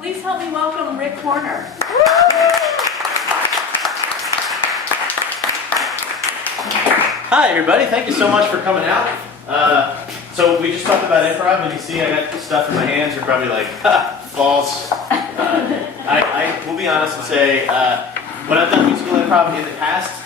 Please help me welcome Rick Horner. Hi everybody, thank you so much for coming out. So we just talked about improv, and you see I got stuff in my hands. You're probably like, ha, false. I will be honest and say, when I've done musical improv in the past,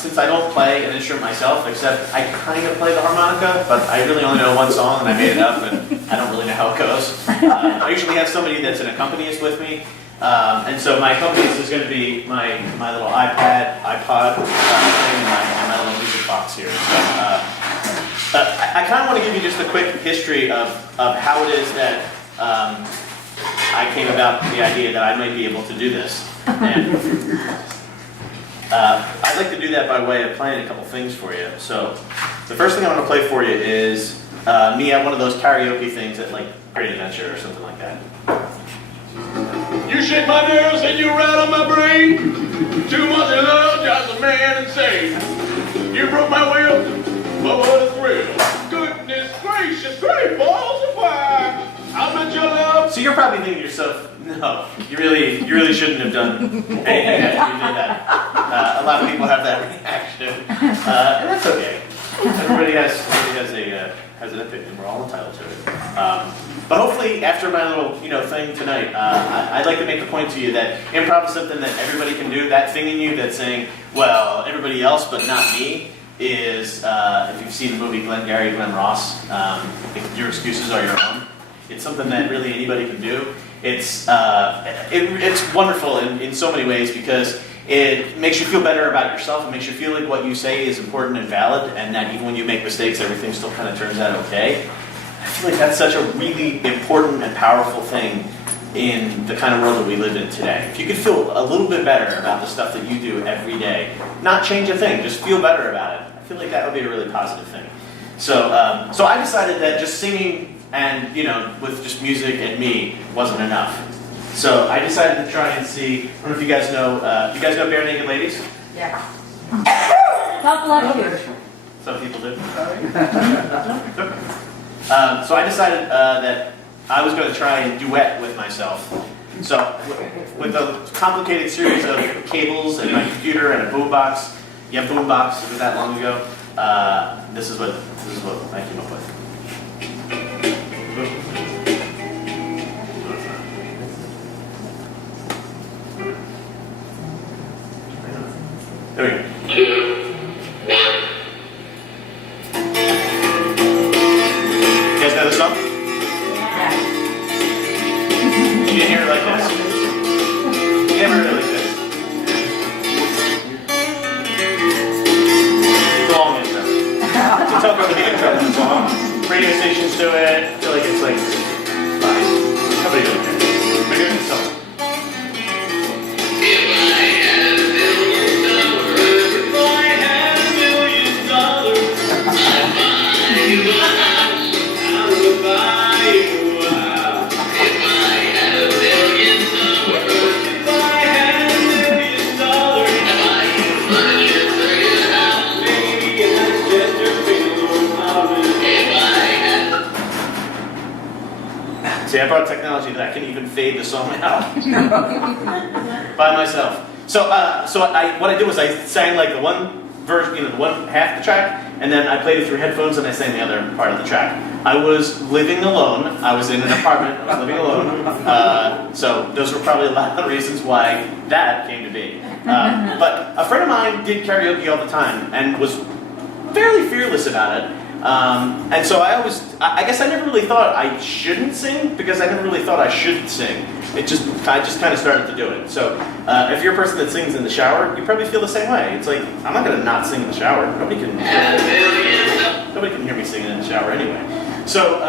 since I don't play an instrument myself, except I kind of play the harmonica, but I really only know one song and I made it up and I don't really know how it goes. I usually have somebody that's an accompanist with me. And so my accompanist is going to be my little iPod thing, and my little music box here. So, I kind of want to give you just a quick history of how it is that I came about the idea that I might be able to do this. And I'd like to do that by way of playing a couple things for you. So the first thing I want to play for you is me at one of those karaoke things at like Great Adventure or something like that. You shake my nerves and you ride on my brain. Too much love drives a man insane. You broke my will, but what a thrill. Goodness gracious, great balls of fire. I bet your love. So you're probably thinking to yourself, no, you really shouldn't have done anything after you did that. A lot of people have that reaction, and that's okay. Everybody has an opinion. We're all entitled to it. But hopefully, after my little thing tonight, I'd like to make the point to you that improv is something that everybody can do. That thing in you that's saying, well, everybody else but not me, is if you've seen the movie Glengarry Glen Ross, if your excuses are your own. It's something that really anybody can do. It's wonderful in so many ways because it makes you feel better about yourself. It makes you feel like what you say is important and valid, and that even when you make mistakes, everything still kind of turns out okay. I feel like that's such a really important and powerful thing in the kind of world that we live in today. If you could feel a little bit better about the stuff that you do every day, not change a thing, just feel better about it. I feel like that would be a really positive thing. So I decided that just singing and with just music and me wasn't enough. So I decided to try and see. I don't know if you guys know. You guys know Bare Naked Ladies? Yeah. God bless you. Some people do. So I decided that I was going to try and duet with myself. So with a complicated series of cables and my computer and a boombox. Yeah, boombox. It was that long ago. This is what I came up with. There we go. 2, 1. You guys know this song? Yeah. You didn't hear it like this? You never heard it like this. It's a long intro. To talk about the intro of the song. Radio stations do it. I feel like it's like fine. Nobody really cares. But here's the song. See, I brought technology that I can even fade the song out by myself. So what I did was I sang like the one verse, the one half of the track, and then I played it through headphones and I sang the other part of the track. I was living alone. I was in an apartment. I was living alone. So those were probably a lot of reasons why that came to be. But a friend of mine did karaoke all the time and was fairly fearless about it. And so I guess I never really thought I shouldn't sing because I never really thought I should sing. I just kind of started to do it. So if you're a person that sings in the shower, you probably feel the same way. It's like, I'm not going to not sing in the shower. Nobody can hear me singing in the shower anyway. So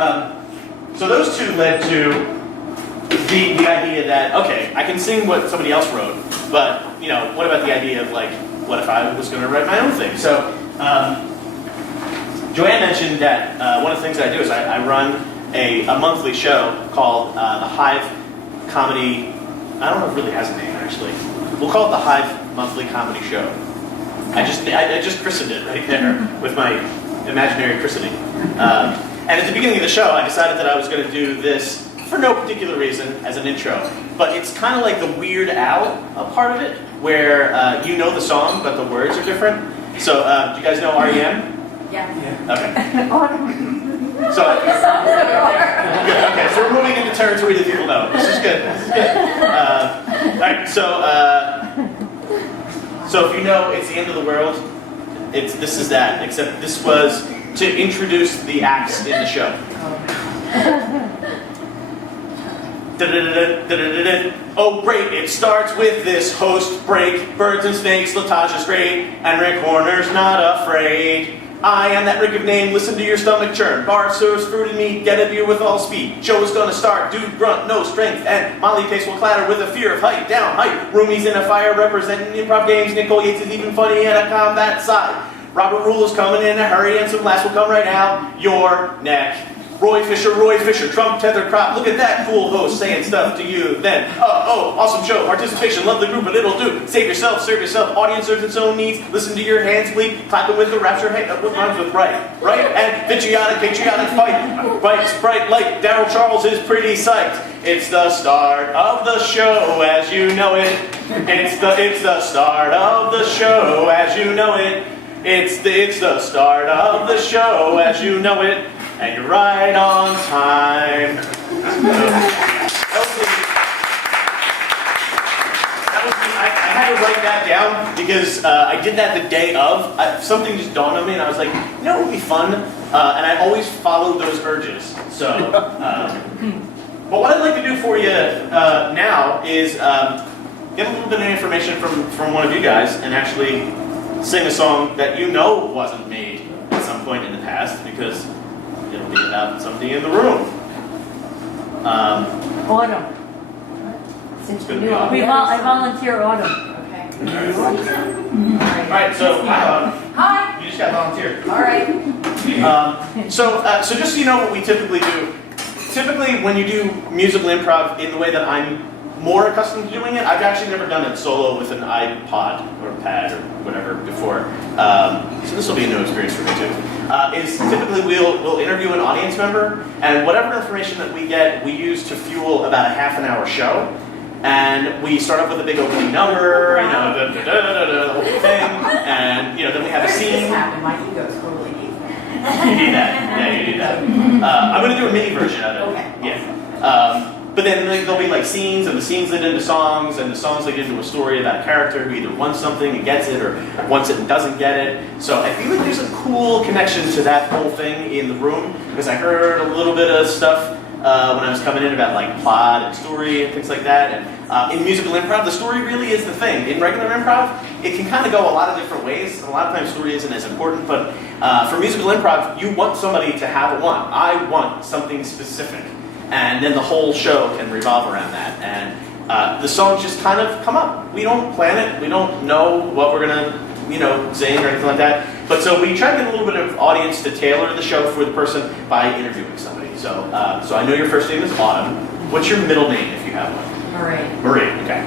those two led to the idea that, okay, I can sing what somebody else wrote, but what about the idea of like, what if I was going to write my own thing? So Joanne mentioned that one of the things that I do is I run a monthly show called the Hive Comedy. I don't know if it really has a name actually. We'll call it the Hive Monthly Comedy Show. I just christened it right there with my imaginary christening. And at the beginning of the show, I decided that I was going to do this for no particular reason as an intro, but it's kind of like the Weird Al part of it, where you know the song, but the words are different. So, do you guys know REM? Yeah. Okay. So, good. Okay, so we're moving into territory that people know. This is good. This is good. All right. So if you know it's the end of the world, this is that. Except this was to introduce the acts in the show. Oh great, it starts with this host break. Birds and snakes, Latasha's great, and Rick Horner's not afraid. I am that Rick of name, listen to your stomach churn. Bar serves fruit and meat, get a beer with all speed. Show is gonna start, dude grunt, no strength, and Molly Pace will clatter with a fear of height, down height. Roomies in a fire representing improv games. Nicole Yates is even funny at a combat side. Robert Rule is coming in a hurry, and some laughs will come right out your neck. Roy Fisher, Trump tether crop. Look at that cool host saying stuff to you then. Awesome show, participation, love the group, and it'll do. Save yourself, serve yourself, audience serves its own needs. Listen to your hands bleed, clapping with the rapture, hey, what rhymes with right? And patriotic fight. Bikes, bright light, Daryl Charles is pretty psyched. It's the start of the show as you know it. It's the start of the show as you know it. It's the start of the show as you know it. And you're right on time. I had to write that down because I did that the day of. Something just dawned on me, and I was like, you know what would be fun? And I always followed those urges. So, but what I'd like to do for you now is get a little bit of information from one of you guys and actually sing a song that you know wasn't made at some point in the past because it'll be about somebody in the room. Autumn. Since Good we to be I volunteer Autumn. Okay. All right, so Hi. you just got volunteered. All right. So just so you know what we typically do. Typically, when you do musical improv in the way that I'm more accustomed to doing it, I've actually never done it solo with an iPod or pad or whatever before. So this will be a new experience for me too. Is typically we'll interview an audience member, and whatever information that we get, we use to fuel about a half an hour show. And we start off with a big opening number, the whole thing, and then we have a Where did scene. this happen? My ego's totally deep. You need that. Yeah, you need that. I'm going to do a mini version of it. Okay. Yeah. But then there'll be like scenes, and the scenes lead into songs, and the songs lead into a story about a character who either wants something and gets it, or wants it and doesn't get it. So I feel like there's a cool connection to that whole thing in the room, because I heard a little bit of stuff when I was coming in about like plot and story and things like that. And in musical improv, the story really is the thing. In regular improv, it can kind of go a lot of different ways. A lot of times story isn't as important, but for musical improv, you want somebody to have a want. I want something specific. And then the whole show can revolve around that. And the songs just kind of come up. We don't plan it. We don't know what we're going to, sing or anything like that. But so we try to get a little bit of audience to tailor the show for the person by interviewing somebody. So I know your first name is Autumn. What's your middle name if you have one? Marie. Marie, okay.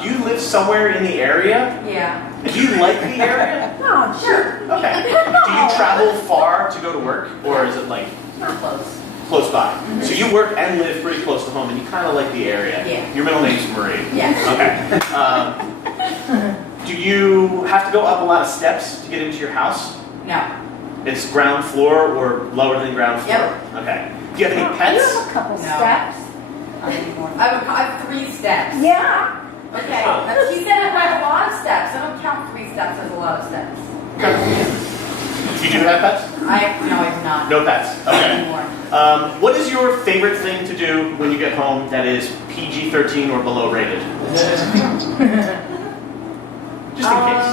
Do you live somewhere in the area? Yeah. Do you like the area? Oh, sure. Okay. Do you travel far to go to work? Or is it like Not close. close by? So you work and live pretty close to home and you kind of like the area. Yeah. Your middle name's Marie. Yes. Okay. Do you have to go up a lot of steps to get into your house? No. It's ground floor or lower than ground floor? Yep. Okay. Do you have any You pets? have a couple No. steps. I have 3 steps. Yeah. Okay. She said I have a lot of steps. I don't count 3 steps as a lot of steps. You do have pets? No, I have not. No pets. Okay. Anymore. What is your favorite thing to do when you get home that is PG-13 or below rated? Just in case.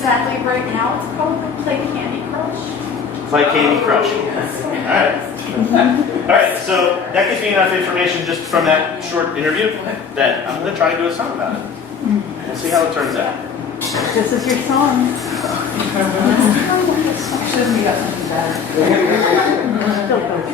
Sadly, right now, it's probably play Candy Crush. Play Candy Crush. Alright. Alright, so that gives me enough information just from that short interview that I'm going to try and do a song about it. We'll see how it turns out. This is your song. Shouldn't we got something better? Still goes.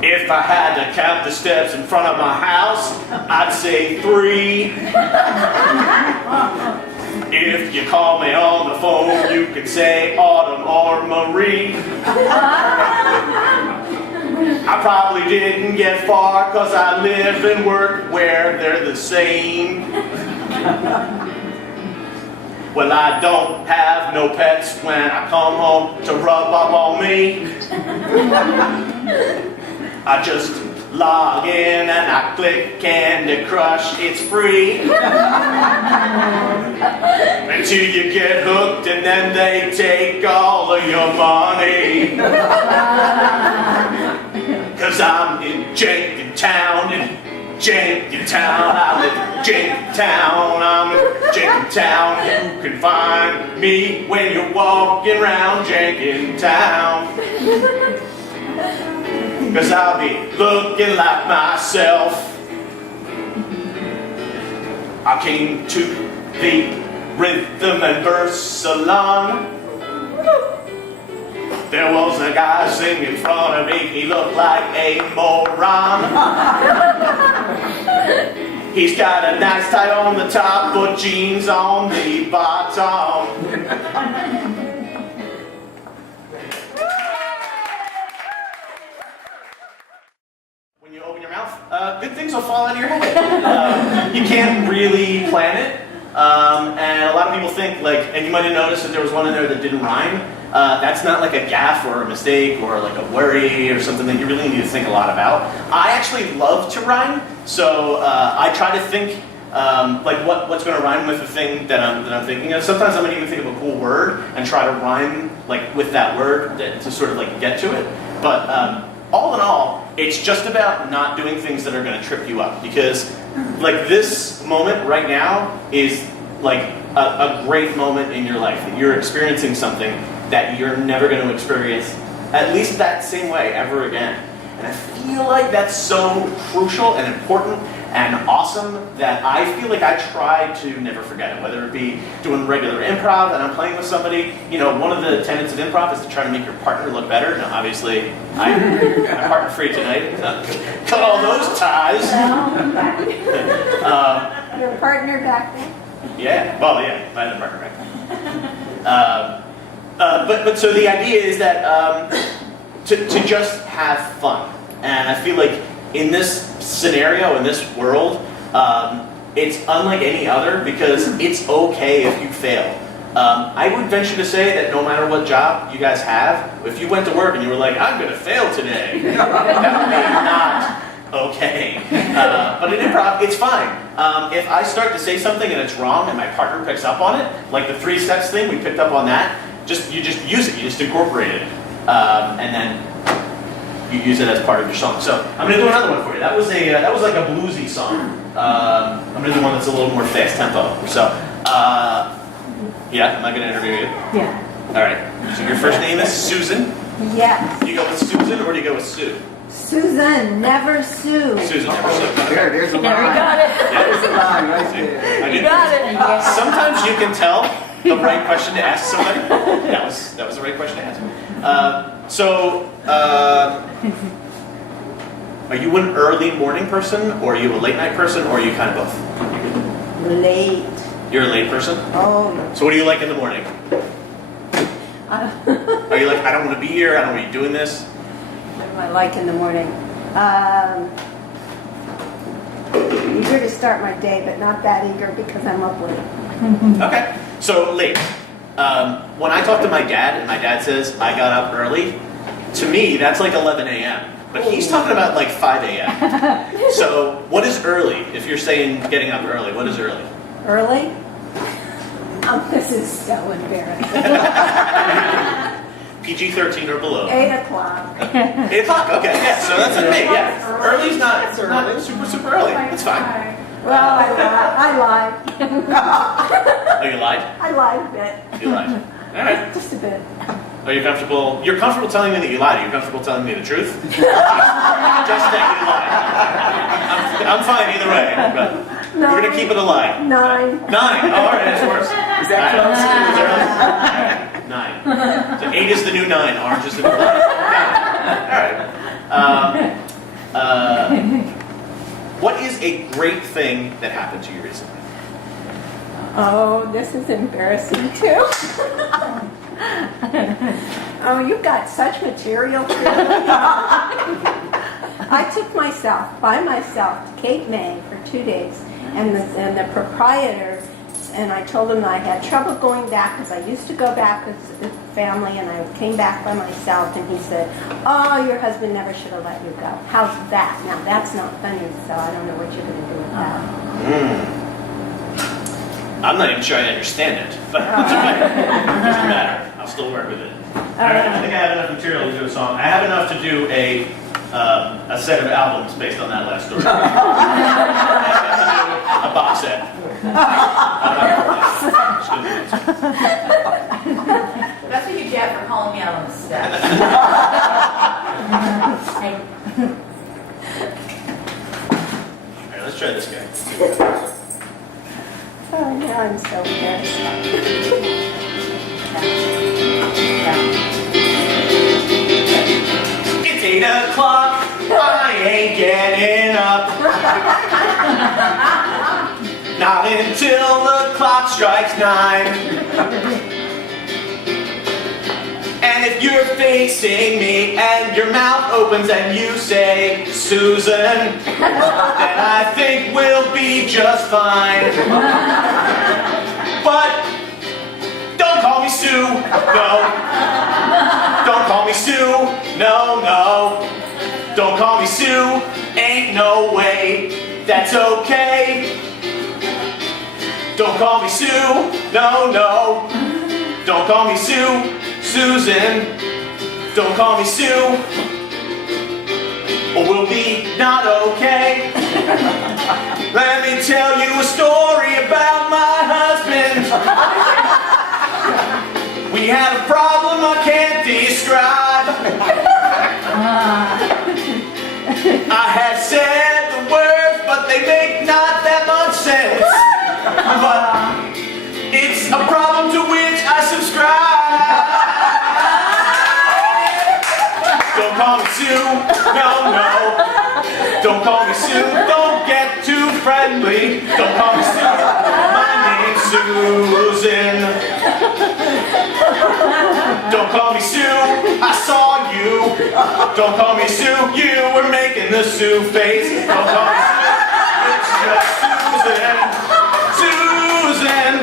If If I had to count the steps in front of my house, I'd say 3. If you call me on the phone, you can say Autumn or Marie. I probably didn't get far, 'cause I live and work where they're the same. Well, I don't have no pets when I come home to rub up on me. I just log in and I click Candy Crush, it's free. Until you get hooked and then they take all of your money. 'Cause I'm in Jenkintown, Jenkintown, I live in Jenkintown, I'm in Jenkintown. You can find me when you're walking around Jenkintown. 'Cause I'll be looking like myself. I came to the Rhythm and Verse Salon. There was a guy singing in front of me, he looked like a moron. He's got a nice tie on the top, but jeans on the bottom. When you open your mouth, good things will fall out of your head. You can't really plan it. And a lot of people think, like, and you might have noticed that there was one in there that didn't rhyme. That's not like a gaffe or a mistake or like a worry or something that you really need to think a lot about. I actually love to rhyme, so I try to think like what's going to rhyme with the thing that I'm thinking of. Sometimes I might even think of a cool word and try to rhyme like with that word to sort of like get to it. But all in all, it's just about not doing things that are going to trip you up, because like this moment right now is like a great moment in your life. You're experiencing something that you're never going to experience, at least that same way, ever again. And I feel like that's so crucial and important and awesome that I feel like I try to never forget it, whether it be doing regular improv and I'm playing with somebody. You know, one of the tenets of improv is to try to make your partner look better. Now, obviously, I'm partner free tonight. Cut all those ties. Your partner back there? Yeah, well, yeah, I had a partner back then. But so the idea is that to just have fun. And I feel like in this scenario, in this world, it's unlike any other because it's okay if you fail. I would venture to say that no matter what job you guys have, if you went to work and you were like, I'm going to fail today, that would be not okay. But in improv, it's fine. If I start to say something and it's wrong and my partner picks up on it, like the 3 steps thing, we picked up on that, you just use it, you just incorporate it. And then you use it as part of your song. So I'm going to do another one for you. That was like a bluesy song. I'm going to do one that's a little more fast tempo. So, yeah, am I going to interview you? Yeah. All right. So your first name is Susan. Yes. Do you go with Susan or do you go with Sue? Susan, never sue. Susan, never Sue. There, there's a line. There, we got it. There's a line right there. I You did. got it. Sometimes you can tell the right question to ask somebody. That was the right question to ask. Are you an early morning person, or are you a late night person, or are you kind of both? Late. You're a late person? Oh. So what do you like in the morning? Are you like, I don't want to be here, I don't want to be doing this? What do I like in the morning? Eager to start my day, but not that eager because I'm up late. Okay, so late. When I talk to my dad, and my dad says, I got up early, to me, that's like 11 a.m. But he's talking about like 5 a.m. So what is early? If you're saying getting up early, what is early? Early? This is so embarrassing. PG-13 or below. 8 o'clock. 8 o'clock, okay, yeah, so that's a big, yeah. Early's not super early, it's fine. Well, I lied. Oh, you lied? I lied a bit. You lied. All right. Just a bit. Are you comfortable? You're comfortable telling me that you lied. Are you comfortable telling me the truth? Just that you lied. I'm fine either way, but we're going to keep it a lie. 9. 9. Oh, all right, that's worse. Is that close? 9. So 8 is the new 9. Orange is the new 9. All right. What is a great thing that happened to you recently? Oh, this is embarrassing too. Oh, you got such material too. I took myself, by myself, to Cape May for 2 days, and the proprietor, and I told him I had trouble going back because I used to go back with the family, and I came back by myself, and he said, "Oh, your husband never should have let you go." How's that? Now that's not funny, so I don't know what you're going to do with that. I'm not even sure I understand it, but that's okay. It doesn't matter. I'll still work with it. All right, I think I have enough material to do a song. I have enough to do a set of albums based on that last story. I have to do a box set. That's what you get for calling me out on the steps. All right, let's try this guy. Oh, now I'm so embarrassed. It's 8 o'clock. I ain't getting up. Not until the clock strikes 9. And if you're facing me and your mouth opens and you say, "Susan," then I think we'll be just fine. But don't call me Sue, no. Don't call me Sue, no, no. Don't call me Sue, ain't no way, that's okay. Don't call me Sue, no, no. Don't call me Sue, Susan. Don't call me Sue, or we'll be not okay. Let me tell you a story about my husband. We had a problem I can't describe. I had said the words, but they make not that much sense. But it's a problem to which I subscribe. Don't call me Sue, no, no. Don't call me Sue, don't get too friendly. Don't call me Sue, my name's Susan. Don't call me Sue, I saw you. Don't call me Sue, you were making the Sue face. Don't call me Sue, it's just Susan. Susan.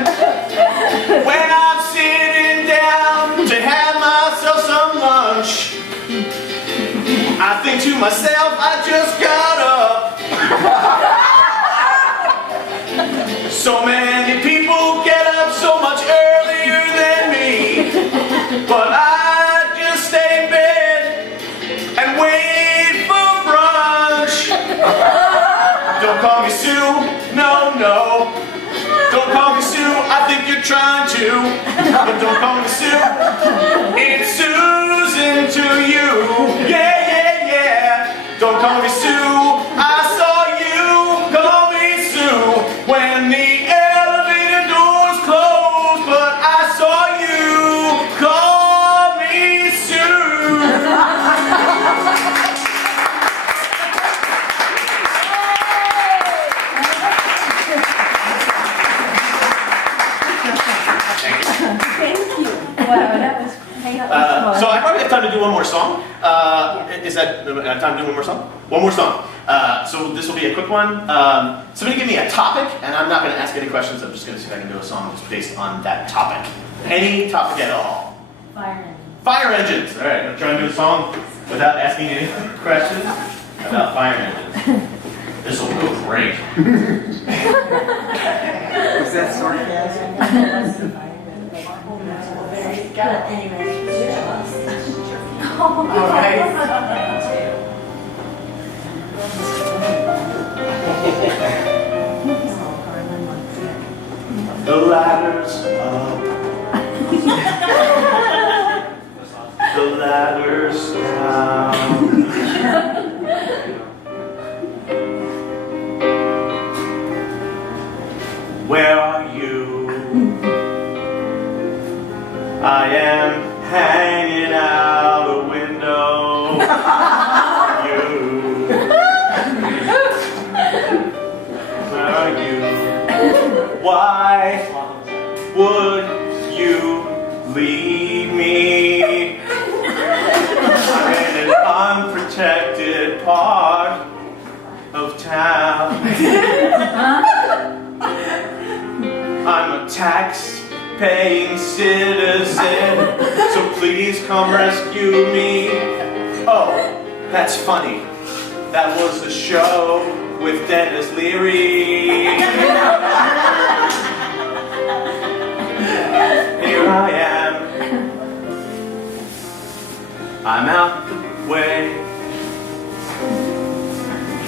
When I'm sitting down to have myself some lunch, I think to myself, I just got up. So many people get up so much earlier than me, but I just stay in bed and wait for brunch. Don't call me Sue, no, no. Don't call me Sue, I think you're trying to, but don't call me Sue. It's Susan to you, yeah, yeah, yeah. Don't call me Sue, I saw you. Call me Sue when the elevator doors closed, but I saw you. Call me Sue. Thank you. Wow, that was great. So I probably have time to do one more song. Is that time to do one more song? One more song. So this will be a quick one. Somebody give me a topic, and I'm not going to ask any questions. I'm just going to see if I can do a song just based on that topic. Any topic at all. Fireman. Fire engines. All right, I'm trying to do a song without asking any questions about fire engines. This will go great. Was that sarcasm? But anyway. The ladders up. The ladders down. Where are you? I am hanging out a window. You Why would you leave me? I'm in an unprotected part of town. I'm a tax-paying citizen, so please come rescue me. Oh, that's funny. That was a show with Dennis Leary. Here I am. I'm out the way,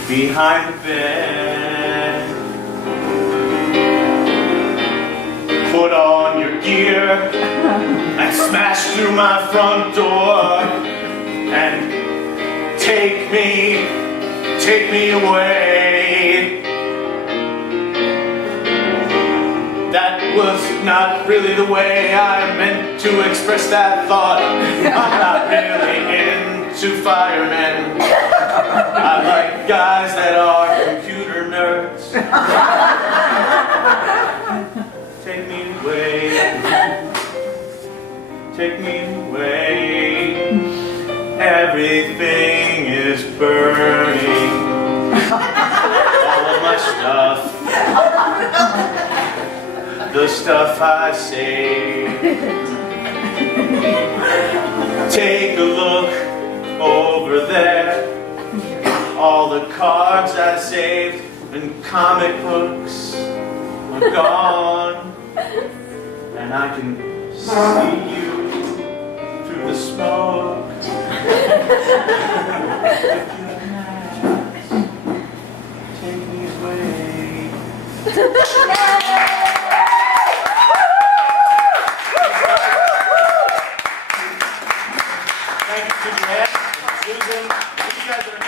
behind the bed. Put on your gear and smash through my front door and take me away. That was not really the way I meant to express that thought. I'm not really into firemen. I like guys that are computer nerds. Take me away. Take me away. Everything is burning. All of my stuff. The stuff I saved. Take a look over there. All the cards I saved and comic books are gone. And I can see you through the smoke. Take me away. Thank you, Susan. Susan, you guys are